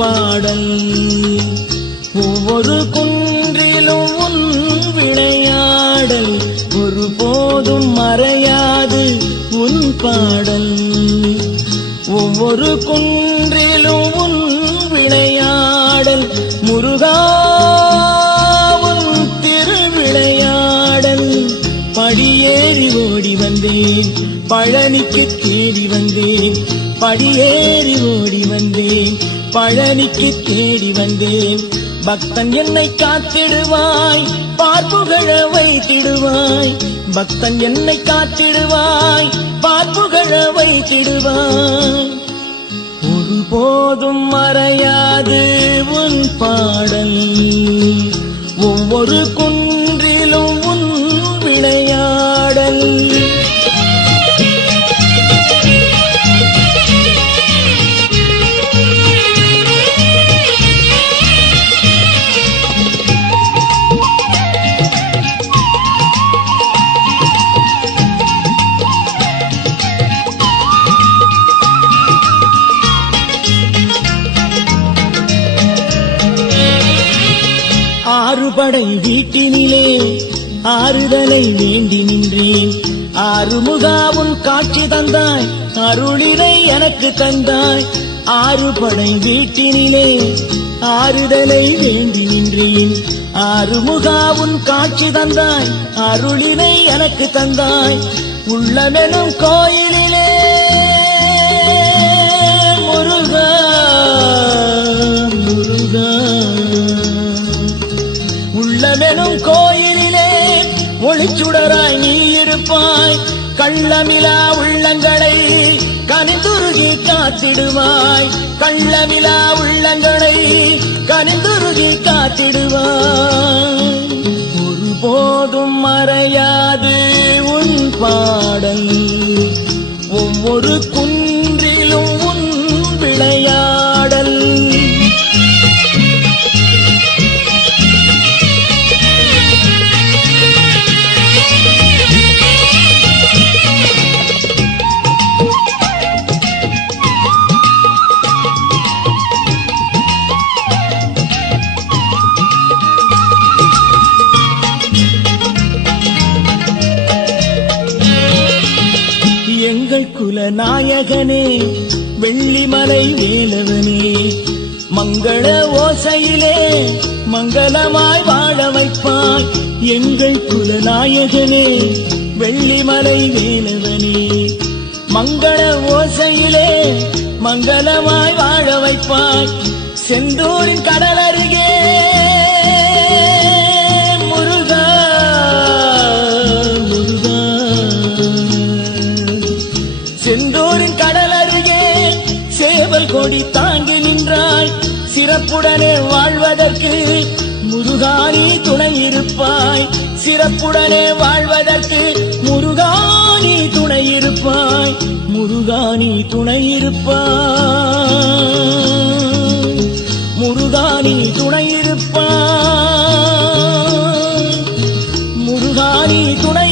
பாடல். ஒவ்வொரு குன்றிலும் உன் விளையாடல், ஒருபோதும் மறையாது உன் பாடல். ஒவ்வொரு குன்றிலும் உன் விளையாடல், முருகா உன் திருவிளையாடல். படியேறி ஓடி வந்தேன், பழனிக்கு தேடி வந்தேன். படியேறி ஓடி வந்தேன், பழனிக்கு தேடி வந்தேன். பக்தன் என்னை காத்திடுவாய், பார்ப்புகழ வைத்திடுவாய். பக்தன் என்னை காத்திடுவாய், பார்ப்புகழ வைத்திடுவாய். ஒருபோதும் மறையாது உன் பாடல், ஒவ்வொரு குன்றிலும் உன் விளையாடல். ஆறுபடை வீட்டினிலே ஆறுதலை வேண்டி நின்றேன். ஆறுமுகா உன் காட்சி தந்தாய், அருளினை எனக்கு தந்தாய். ஆறுபடை வீட்டினிலே ஆறுதலை வேண்டி நின்றேன். ஆறுமுகா உன் காட்சி தந்தாய், அருளினை எனக்கு தந்தாய். உள்ளமெனும் கோயிலிலே முருகா முருகா, உள்ளமெனும் கோயிலிலே ஒளிச்சுடராய் நீ இருப்பாய். கள்ளமிலா உள்ளங்களை கனிந்துருகி காத்திடுவாய். கள்ளமிலா உள்ளங்களை கனிந்துருகி காத்திடுவாய். ஒருபோதும் மறையாது உன் பாடல், ஒவ்வொரு குன்றிலும் உன் விளையாடல். எங்கள் குலநாயகனே, வெள்ளிமலை வேலவனே, மங்கள ஓசையிலே மங்களமாய் வாழ வைப்பாய். எங்கள் குலநாயகனே, வெள்ளிமலை வேலவனே, மங்கள ஓசையிலே மங்களமாய் வாழ வைப்பாய். செந்தூரின் கடல் அருகே முருகா முருகா, செந்தூரின் கடல் அருகே சேவல் கொடி தாங்கி நின்றாய். சிறப்புடனே வாழ்வதற்கு முருகானி துணை இருப்பாய். சிறப்புடனே வாழ்வதற்கு முருகானி துணை இருப்பாய். முருகானி துணை இருப்பாய். முருகானி துணை இருப்பாய். முருகானி துணை